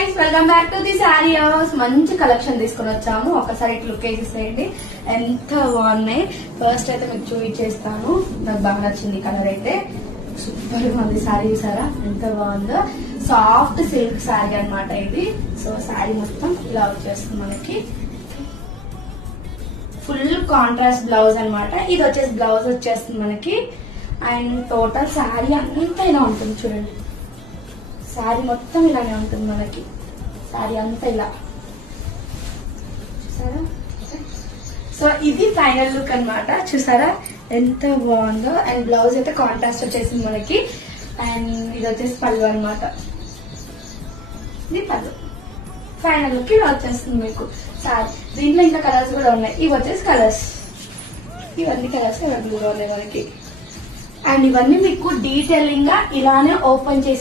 Friends, welcome back to the sari house. మంచి collection తీసుకుని వచ్చాము. ఒకసారి లుక్ వేసేసేయండి, ఎంత బాగున్నాయి. ఫస్ట్ అయితే మీకు చూపించేస్తాను. నాకు బాగా నచ్చింది కలర్ అయితే. సూపర్ గా ఉంది శారీ. చూసారా ఎంత బాగుందో. సాఫ్ట్ సిల్క్ శారీ అన్నమాట ఇది. సో శారీ మొత్తం ఇలా వచ్చేస్తుంది మనకి. ఫుల్ కాంట్రాస్ట్ బ్లౌజ్ అన్నమాట. ఇది వచ్చేసి బ్లౌజ్ వచ్చేస్తుంది మనకి. అండ్ టోటల్ శారీ అంతా ఇలా ఉంటుంది చూడండి. శారీ మొత్తం ఇలానే ఉంటుంది మనకి. శారీ అంతా ఇలా చూసారా. సో ఇది ఫైనల్ లుక్ అన్నమాట. చూసారా ఎంత బాగుందో. అండ్ బ్లౌజ్ అయితే కాంట్రాస్ట్ వచ్చేసింది మనకి. అండ్ ఇది వచ్చేసి పళ్ళు అన్నమాట. ఇది పళ్ళు. ఫైనల్ లుక్ ఇలా వచ్చేస్తుంది మీకు శారీ. దీంట్లో ఇంకా కలర్స్ కూడా ఉన్నాయి. ఇవి వచ్చేసి కలర్స్. ఇవన్నీ కలర్స్ అవైలబుల్ గా ఉన్నాయి మనకి. అండ్ ఇవన్నీ మీకు డీటెయిలింగ్ గా ఇలానే ఓపెన్ చేసి